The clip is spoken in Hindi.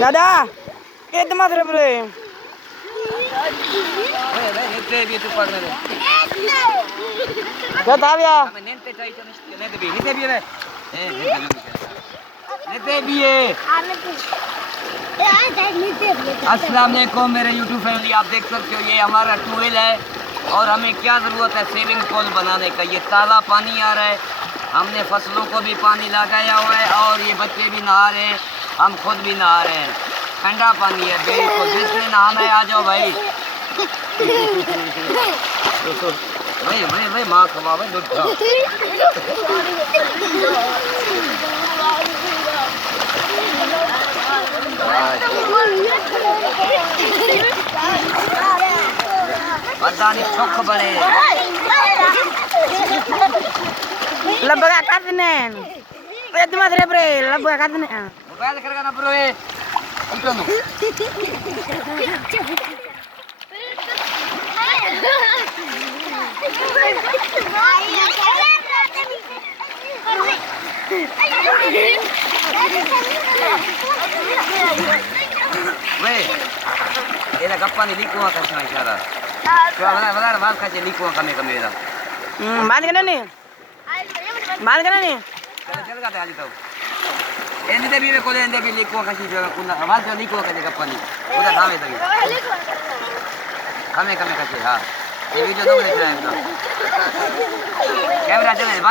Dadah, itu mas bre. क्या था भैया? अस्सलाम वालेकुम मेरे यूट्यूब फैमिली, आप देख सकते हो ये हमारा ट्यूबवेल है और हमें क्या ज़रूरत है स्विमिंग पूल बनाने का। ये ताज़ा पानी आ रहा है, हमने फसलों को भी पानी लगाया हुआ है और ये बच्चे भी नहा रहे हैं, हम खुद भी नहा रहे हैं। ठंडा पानी है बिल्कुल, जिसने नहाना है आ जाओ भाई। भाई माँ खवा भाई दूध खाओ। Badani sok bale. Labaga katnen. Itu mas bre, labaga katnen. Mobile karga na bro e. Antonu. Weh, ini kapan ini likuan kasih masyarakat? Benar banget kasih likuan kami dah. Balik kan nih? Balik kan nih? Kalau kata kali tahu. Ini dia biar kalau ini biar likuan kasih juga kuna. Balik likuan kasih kapan ini? Udah kami tadi. Kami kasih ha. Ini video dong ni saya. Kamera jalan.